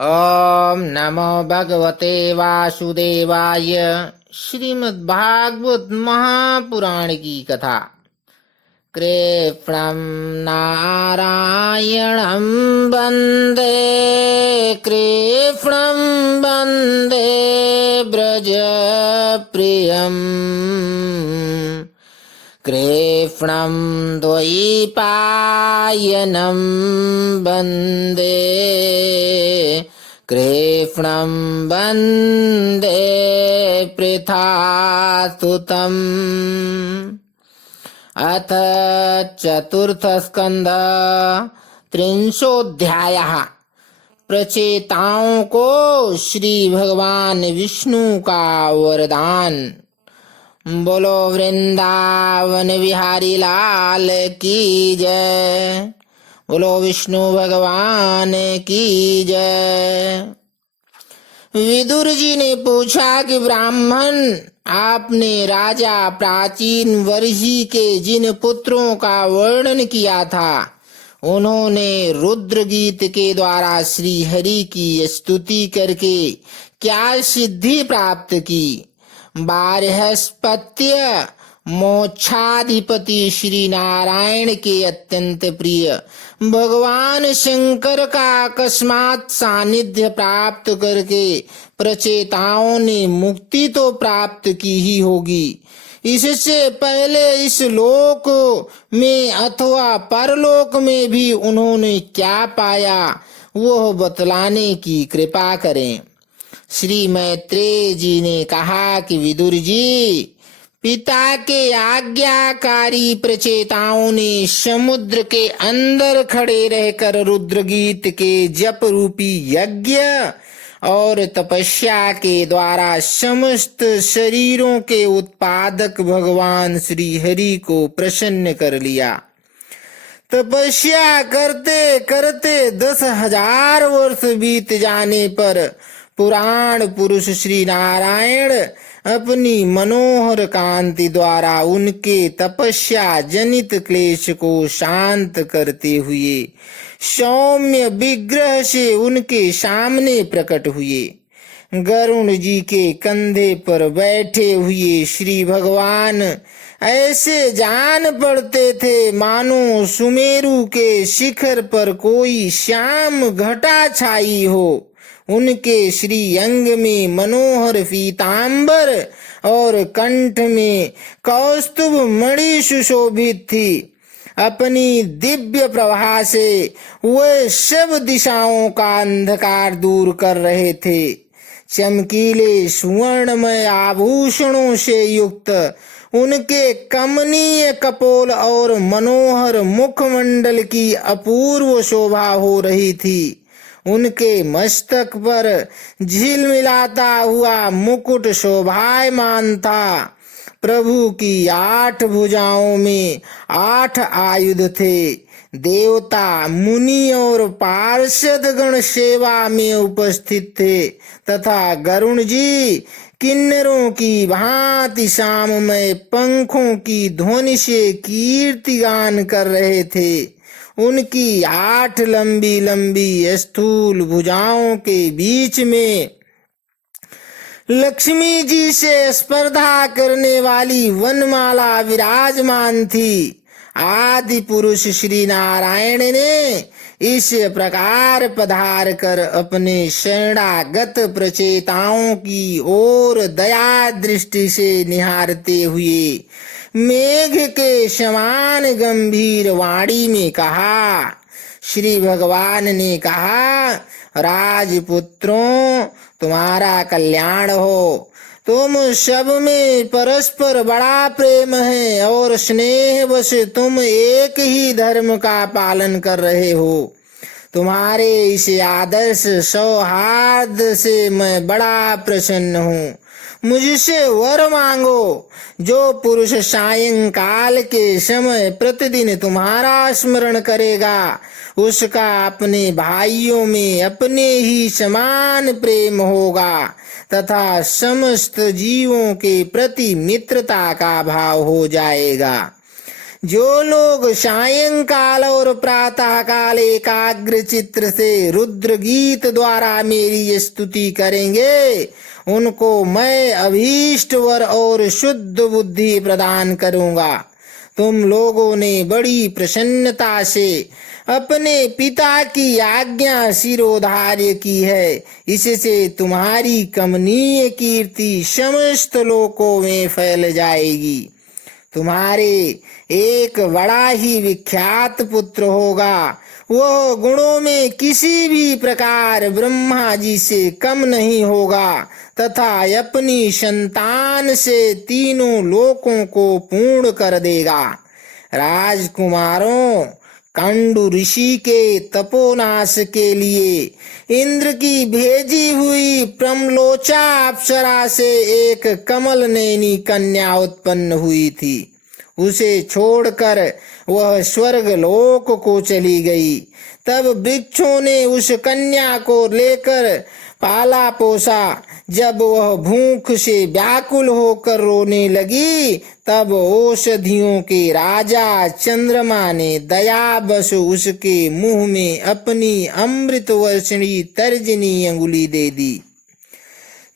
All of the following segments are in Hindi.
ओम नमो भगवते वासुदेवाय। श्रीमद्भागवत महापुराण की कथा। कृष्णं नारायणं वन्दे, कृष्णं वन्दे व्रजप्रियम्, कृष्णं द्वैपायनं वन्दे, कृष्णं वन्दे पृथासुतम्। अथ चतुर्थ स्कंध त्रिंशोऽध्यायः। प्रचेताओं को श्री भगवान विष्णु का वरदान। बोलो वृंदावन बिहारी लाल की जय। बोलो विष्णु भगवान की जय। विदुर जी ने पूछा कि ब्राह्मण, आपने राजा प्राचीन वर्षी के जिन पुत्रों का वर्णन किया था, उन्होंने रुद्र गीत के द्वारा श्री हरि की स्तुति करके क्या सिद्धि प्राप्त की? बारहस्पत्य मोक्षाधिपति श्री नारायण के अत्यंत प्रिय भगवान शंकर का अकस्मात सानिध्य प्राप्त करके प्रचेताओं ने मुक्ति तो प्राप्त की ही होगी। इससे पहले इस लोक में अथवा परलोक में भी उन्होंने क्या पाया, वह बतलाने की कृपा करें। श्री मैत्रेय जी ने कहा कि विदुर जी, पिता के आज्ञाकारी प्रचेताओं ने समुद्र के अंदर खड़े रहकर रुद्रगीत के जप रूपी यज्ञ और तपस्या के द्वारा समस्त शरीरों के उत्पादक भगवान श्री हरि को प्रसन्न कर लिया। तपस्या करते करते 10,000 वर्ष बीत जाने पर पुराण पुरुष श्री नारायण अपनी मनोहर कांति द्वारा उनके तपस्या जनित क्लेश को शांत करते हुए सौम्य विग्रह से उनके सामने प्रकट हुए। गरुण जी के कंधे पर बैठे हुए श्री भगवान ऐसे जान पड़ते थे मानो सुमेरु के शिखर पर कोई श्याम घटा छाई हो। उनके श्री अंग में मनोहर पीतांबर और कंठ में कौस्तुभ मणि सुशोभित थी। अपनी दिव्य प्रभा से वे सब दिशाओं का अंधकार दूर कर रहे थे। चमकीले सुवर्णमय आभूषणों से युक्त उनके कमनीय कपोल और मनोहर मुखमंडल की अपूर्व शोभा हो रही थी। उनके मस्तक पर झिलमिलाता हुआ मुकुट शोभायमान था। प्रभु की 8 भुजाओं में 8 आयुध थे। देवता, मुनि और पार्षद गण सेवा में उपस्थित थे तथा गरुण जी किन्नरों की भांति शाममय पंखों की ध्वनि से कीर्तिगान कर रहे थे। उनकी 8 लंबी लंबी स्थूल भुजाओं के बीच में लक्ष्मी जी से स्पर्धा करने वाली वनमाला विराजमान थी। आदि पुरुष श्री नारायण ने इस प्रकार पधार कर अपने शरणागत प्रचेताओं की ओर दया दृष्टि से निहारते हुए मेघ के समान गंभीर वाणी में कहा। श्री भगवान ने कहा, राजपुत्रों, तुम्हारा कल्याण हो। तुम सब में परस्पर बड़ा प्रेम है और स्नेहवश तुम एक ही धर्म का पालन कर रहे हो। तुम्हारे इस आदर्श सौहार्द से मैं बड़ा प्रसन्न हूँ। मुझसे वर मांगो। जो पुरुष सायंकाल के समय प्रतिदिन तुम्हारा स्मरण करेगा, उसका अपने भाइयों में अपने ही समान प्रेम होगा तथा समस्त जीवों के प्रति मित्रता का भाव हो जाएगा। जो लोग सायंकाल और प्रातः काल एकाग्र चित्र से रुद्र गीत द्वारा मेरी स्तुति करेंगे, उनको मैं अभीष्ट वर और शुद्ध बुद्धि प्रदान करूंगा। तुम लोगों ने बड़ी प्रसन्नता से अपने पिता की आज्ञा शिरोधार्य की है, इससे तुम्हारी कमनीय कीर्ति समस्त लोकों में फैल जाएगी। तुम्हारे एक बड़ा ही विख्यात पुत्र होगा, वह गुणों में किसी भी प्रकार ब्रह्मा जी से कम नहीं होगा तथा अपनी संतान से तीनों लोकों को पूर्ण कर देगा। राजकुमारों, कंडु ऋषि के तपोनाश के लिए इंद्र की भेजी हुई प्रमलोचा अप्सरा से एक कमल नैनी कन्या उत्पन्न हुई थी। उसे छोड़कर वह स्वर्ग लोक को चली गई। तब वृक्षों ने उस कन्या को लेकर पाला पोसा। जब वह भूख से व्याकुल होकर रोने लगी, तब औषधियों के राजा चंद्रमा ने दयावश उसके मुंह में अपनी अमृत वर्षणी तर्जनी अंगुली दे दी।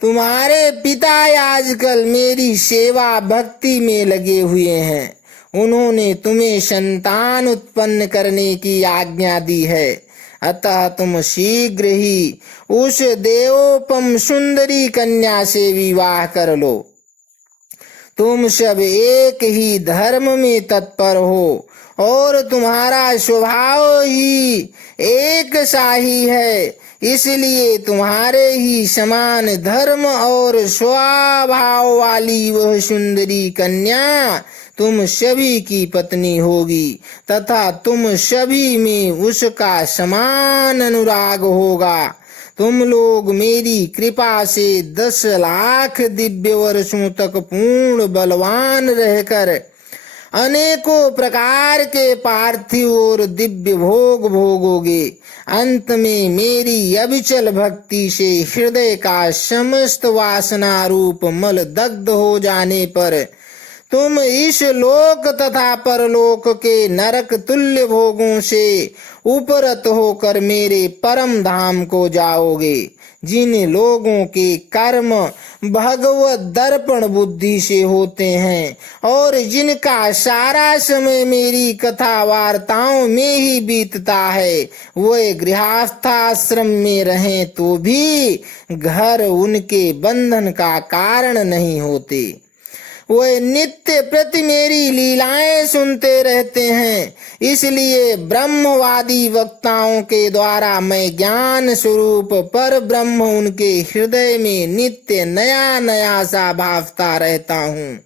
तुम्हारे पिता आजकल मेरी सेवा भक्ति में लगे हुए हैं। उन्होंने तुम्हें संतान उत्पन्न करने की आज्ञा दी है, अतः तुम शीघ्र ही उस देवोपम सुंदरी कन्या से विवाह कर लो। तुम सब एक ही धर्म में तत्पर हो और तुम्हारा स्वभाव ही एक सा ही है, इसलिए तुम्हारे ही समान धर्म और स्वभाव वाली वह सुंदरी कन्या तुम सभी की पत्नी होगी तथा तुम सभी में उसका समान अनुराग होगा। तुम लोग मेरी कृपा से 10 लाख दिव्य वर्षों तक पूर्ण बलवान रहकर अनेकों प्रकार के पार्थिव और दिव्य भोग भोगोगे। अंत में मेरी अविचल भक्ति से हृदय का समस्त वासना रूप मल दग्ध हो जाने पर तुम इस लोक तथा परलोक के नरक तुल्य भोगों से उपरत होकर मेरे परम धाम को जाओगे। जिन लोगों के कर्म भगवत दर्पण बुद्धि से होते हैं और जिनका सारा समय मेरी कथा वार्ताओं में ही बीतता है, वे गृहस्थाश्रम में रहें तो भी घर उनके बंधन का कारण नहीं होते। वे नित्य प्रति मेरी लीलाएं सुनते रहते हैं, इसलिए ब्रह्मवादी वक्ताओं के द्वारा मैं ज्ञान स्वरूप पर ब्रह्म उनके हृदय में नित्य नया नया सा भासता रहता हूँ।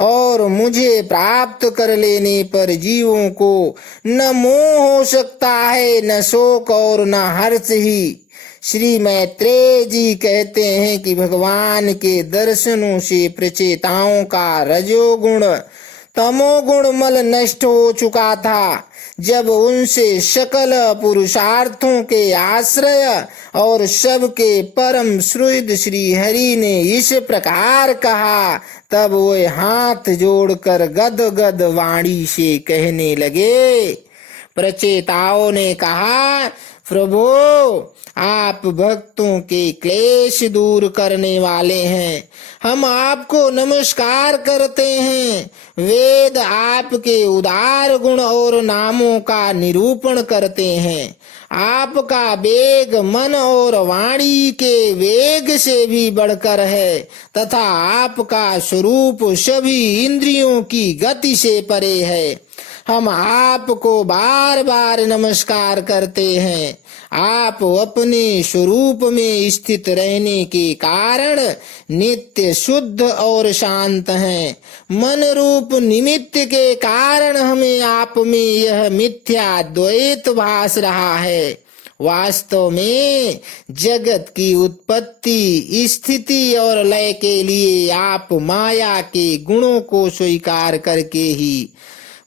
और मुझे प्राप्त कर लेने पर जीवों को न मोह हो सकता है, न शोक और न हर्ष ही। श्री मैत्रेय जी कहते हैं कि भगवान के दर्शनों से प्रचेताओं का रजोगुण तमोगुण मल नष्ट हो चुका था। जब उनसे सकल पुरुषार्थों के आश्रय और सबके परम सुहृद श्री हरि ने इस प्रकार कहा, तब वे हाथ जोड़कर गदगद वाणी से कहने लगे। प्रचेताओं ने कहा, प्रभो, आप भक्तों के क्लेश दूर करने वाले हैं, हम आपको नमस्कार करते हैं। वेद आपके उदार गुण और नामों का निरूपण करते हैं। आपका वेग मन और वाणी के वेग से भी बढ़कर है तथा आपका स्वरूप सभी इंद्रियों की गति से परे है। हम आपको बार बार नमस्कार करते हैं। आप अपने स्वरूप में स्थित रहने के कारण नित्य शुद्ध और शांत हैं। मन रूप निमित्त के कारण हमें आप में यह मिथ्या द्वैत भास रहा है। वास्तव में जगत की उत्पत्ति, स्थिति और लय के लिए आप माया के गुणों को स्वीकार करके ही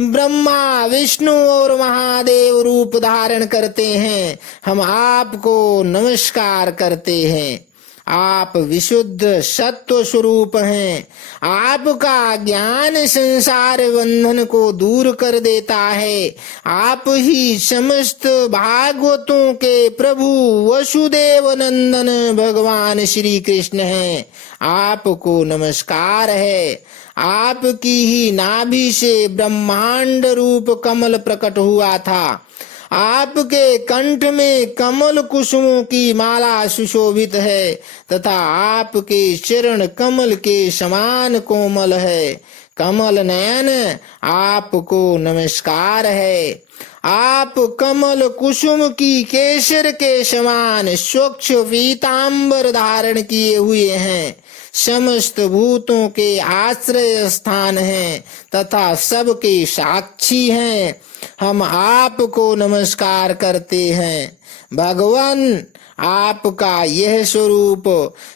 ब्रह्मा, विष्णु और महादेव रूप धारण करते हैं। हम आपको नमस्कार करते हैं। आप विशुद्ध सत्व स्वरूप हैं। आपका ज्ञान संसार बंधन को दूर कर देता है। आप ही समस्त भागवतों के प्रभु वसुदेव नंदन भगवान श्री कृष्ण हैं। आपको नमस्कार है। आपकी ही नाभि से ब्रह्मांड रूप कमल प्रकट हुआ था। आपके कंठ में कमल कुसुमों की माला सुशोभित है तथा आपके चरण कमल के समान कोमल है। कमल नयन आपको नमस्कार है। आप कमल कुसुम की केसर के समान स्वच्छ पीतांबर धारण किए हुए हैं। समस्त भूतों के आश्रय स्थान हैं तथा सबके साक्षी हैं। हम आपको नमस्कार करते हैं। भगवान, आपका यह स्वरूप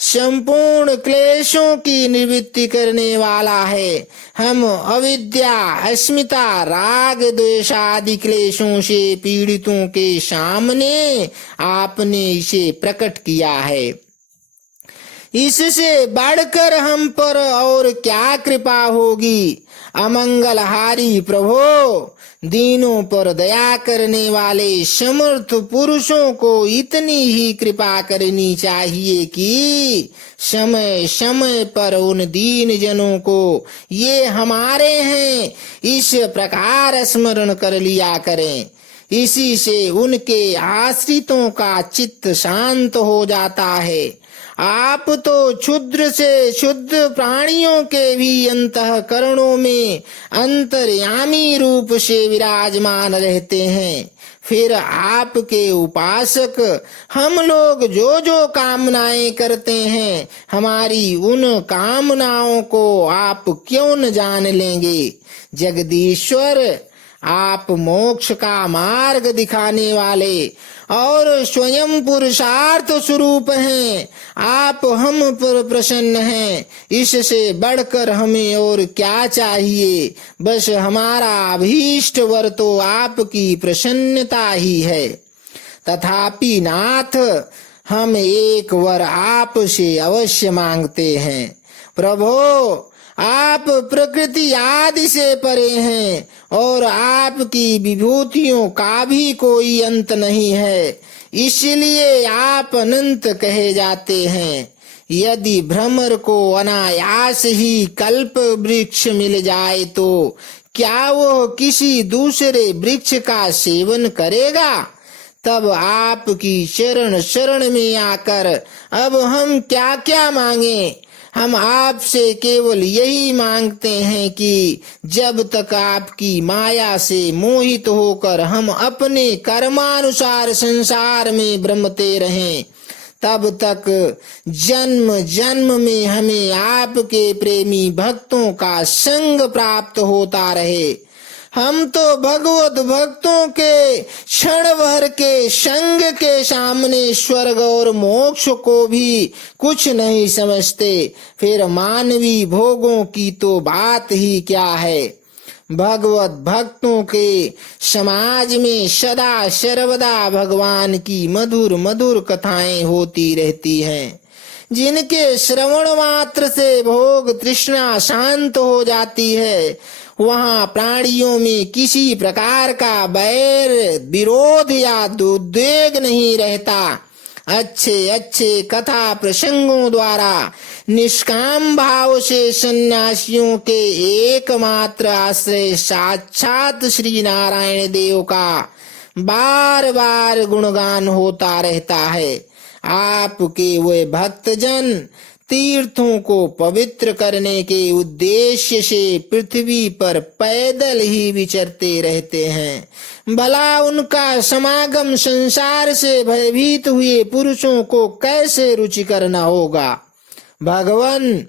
संपूर्ण क्लेशों की निवृत्ति करने वाला है। हम अविद्या, अस्मिता, राग, द्वेष आदि क्लेशों से पीड़ितों के सामने आपने इसे प्रकट किया है। इससे बढ़कर हम पर और क्या कृपा होगी। अमंगलहारी प्रभो, दीनों पर दया करने वाले समर्थ पुरुषों को इतनी ही कृपा करनी चाहिए कि समय समय पर उन दीन जनों को ये हमारे हैं इस प्रकार स्मरण कर लिया करें। इसी से उनके आश्रितों का चित्त शांत हो जाता है। आप तो क्षुद्र से शुद्ध प्राणियों के भी अंतःकरणों में अंतर्यामी रूप से विराजमान रहते हैं। फिर आपके उपासक हम लोग जो जो कामनाएं करते हैं, हमारी उन कामनाओं को आप क्यों न जान लेंगे। जगदीश्वर, आप मोक्ष का मार्ग दिखाने वाले और स्वयं पुरुषार्थ स्वरूप हैं। आप हम पर प्रसन्न हैं। इससे बढ़कर हमें और क्या चाहिए। बस हमारा अभीष्ट वर तो आपकी प्रसन्नता ही है। तथापि नाथ, हम एक वर आपसे अवश्य मांगते हैं। प्रभो, आप प्रकृति आदि से परे हैं और आपकी विभूतियों का भी कोई अंत नहीं है, इसलिए आप अनंत कहे जाते हैं। यदि भ्रमर को अनायास ही कल्प वृक्ष मिल जाए तो क्या वह किसी दूसरे वृक्ष का सेवन करेगा। तब आपकी शरण शरण में आकर अब हम क्या क्या मांगे। हम आपसे केवल यही मांगते हैं कि जब तक आपकी माया से मोहित होकर हम अपने कर्मानुसार संसार में भ्रमते रहें, तब तक जन्म जन्म में हमें आपके प्रेमी भक्तों का संग प्राप्त होता रहे। हम तो भगवत भक्तों के क्षण भर के संग के सामने स्वर्ग और मोक्ष को भी कुछ नहीं समझते, फिर मानवी भोगों की तो बात ही क्या है। भगवत भक्तों के समाज में सदा सर्वदा भगवान की मधुर मधुर कथाएं होती रहती हैं, जिनके श्रवण मात्र से भोग तृष्णा शांत हो जाती है। वहाँ प्राणियों में किसी प्रकार का बैर, विरोध या उद्वेग नहीं रहता। अच्छे अच्छे कथा प्रसंगों द्वारा निष्काम भाव से सन्यासियों के एकमात्र आश्रय साक्षात श्री नारायण देव का बार बार गुणगान होता रहता है। आपके वे भक्तजन तीर्थों को पवित्र करने के उद्देश्य से पृथ्वी पर पैदल ही विचरते रहते हैं। भला उनका समागम संसार से भयभीत हुए पुरुषों को कैसे रुचिकर न होगा। भगवान,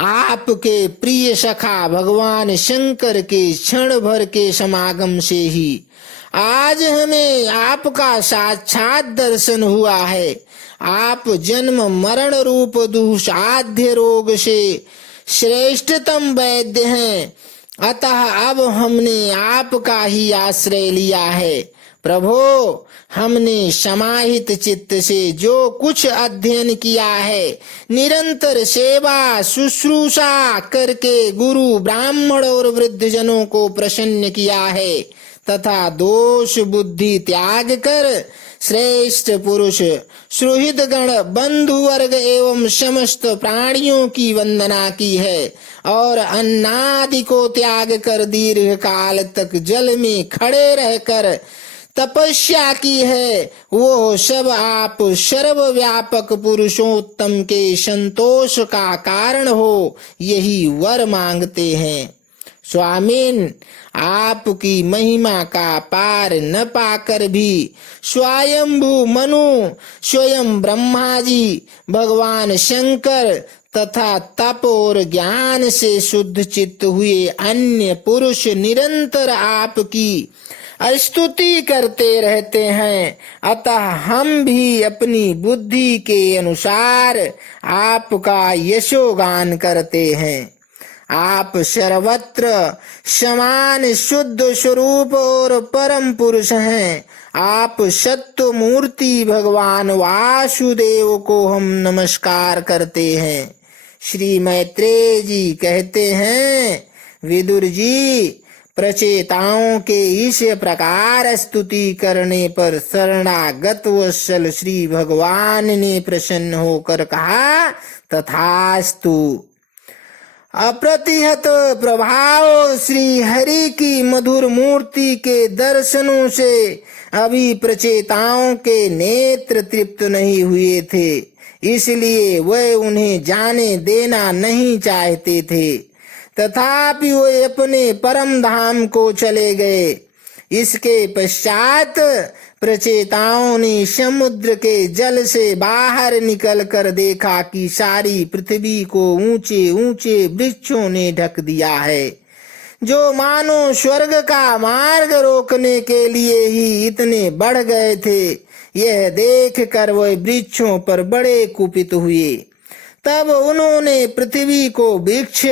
आपके प्रिय सखा भगवान शंकर के क्षण भर के समागम से ही आज हमें आपका साक्षात दर्शन हुआ है। आप जन्म मरण रूप दुस्साध्य रोग से श्रेष्ठतम वैद्य हैं, अतः अब हमने आपका ही आश्रय लिया है। प्रभो, हमने समाहित चित्त से जो कुछ अध्ययन किया है, निरंतर सेवा शुश्रूषा करके गुरु ब्राह्मण और वृद्धजनों को प्रसन्न किया है तथा दोष बुद्धि त्याग कर श्रेष्ठ पुरुष सुहृद गण बंधु वर्ग एवं समस्त प्राणियों की वंदना की है और अन्नादि को त्याग कर दीर्घ काल तक जल में खड़े रहकर तपस्या की है, वो सब आप सर्वव्यापक पुरुषोत्तम के संतोष का कारण हो, यही वर मांगते हैं। स्वामीन, आपकी महिमा का पार न पाकर भी स्वयंभू मनु, स्वयं ब्रह्मा जी, भगवान शंकर तथा तप और ज्ञान से शुद्ध चित्त हुए अन्य पुरुष निरंतर आपकी स्तुति करते रहते हैं। अतः हम भी अपनी बुद्धि के अनुसार आपका यशोगान करते हैं। आप सर्वत्र समान शुद्ध स्वरूप और परम पुरुष हैं। आप सत्य मूर्ति भगवान वासुदेव को हम नमस्कार करते हैं। श्री मैत्रेय जी कहते हैं, विदुर जी, प्रचेताओं के इस प्रकार स्तुति करने पर शरणागत वत्सल श्री भगवान ने प्रसन्न होकर कहा, तथास्तु। अप्रतिहत प्रभाव श्री हरि की मधुर मूर्ति के दर्शनों से अभी प्रचेताओं के नेत्र तृप्त नहीं हुए थे, इसलिए वह उन्हें जाने देना नहीं चाहते थे। तथापि वे अपने परम धाम को चले गए। इसके पश्चात प्रचेताओं ने समुद्र के जल से बाहर निकलकर देखा कि सारी पृथ्वी को ऊंचे ऊंचे वृक्षों ने ढक दिया है, जो मानो स्वर्ग का मार्ग रोकने के लिए ही इतने बढ़ गए थे। यह देख कर वे वृक्षों पर बड़े कुपित हुए। तब उन्होंने पृथ्वी को वृक्ष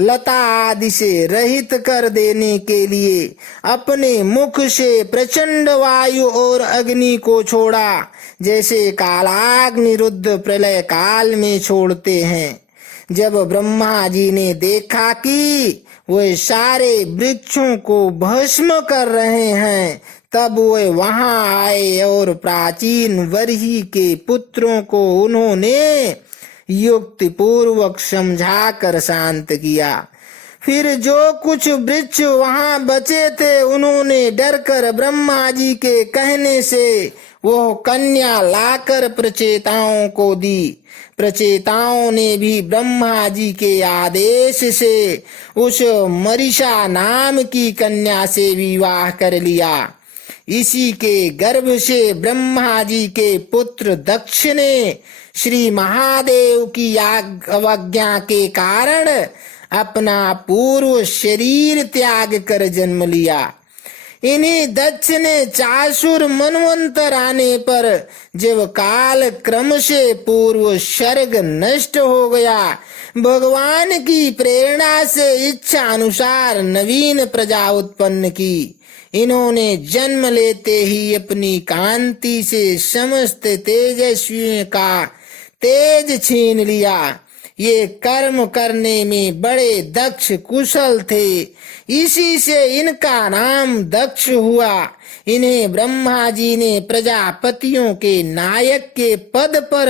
लता आदि से रहित कर देने के लिए अपने मुख से प्रचंड वायु और अग्नि को छोड़ा, जैसे कालाग्नि रुद्र प्रलय काल में छोड़ते हैं। जब ब्रह्मा जी ने देखा कि वे सारे वृक्षों को भस्म कर रहे हैं, तब वे वहां आए और प्राचीन वर्ही के पुत्रों को उन्होंने युक्ति पूर्वक समझाकर शांत किया। फिर जो कुछ वृक्ष वहां बचे थे, उन्होंने डरकर ब्रह्मा जी के कहने से वो कन्या लाकर प्रचेताओं को दी। प्रचेताओं ने भी ब्रह्मा जी के आदेश से उस मरीषा नाम की कन्या से विवाह कर लिया। इसी के गर्भ से ब्रह्मा जी के पुत्र दक्ष ने श्री महादेव की अवज्ञा के कारण अपना पूर्व शरीर त्याग कर जन्म लिया। इन्हीं दक्ष ने चासुर मनवंतर आने पर जब काल क्रम से पूर्व सर्ग नष्ट हो गया, भगवान की प्रेरणा से इच्छा अनुसार नवीन प्रजा उत्पन्न की। इन्होंने जन्म लेते ही अपनी कांति से समस्त तेजस्वियों का तेज छीन लिया। ये कर्म करने में बड़े दक्ष कुशल थे, इसी से इनका नाम दक्ष हुआ। इन्हें ब्रह्मा जी ने प्रजापतियों के नायक के पद पर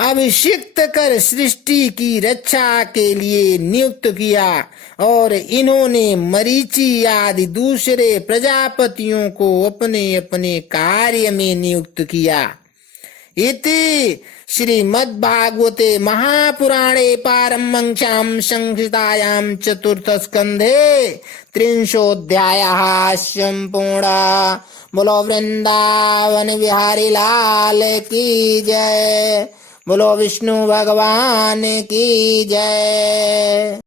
अभिषिक्त कर सृष्टि की रक्षा के लिए नियुक्त किया और इन्होंने मरीचि आदि दूसरे प्रजापतियों को अपने अपने कार्य में नियुक्त किया। इति श्रीमद्भागवते महापुराणे पारमहंस्यां संहितायां चतुर्थस्कन्धे 30ोऽध्यायः सम्पूर्णः। बोलो वृंदावन बिहारी लाल की जय। बोलो विष्णु भगवान की जय।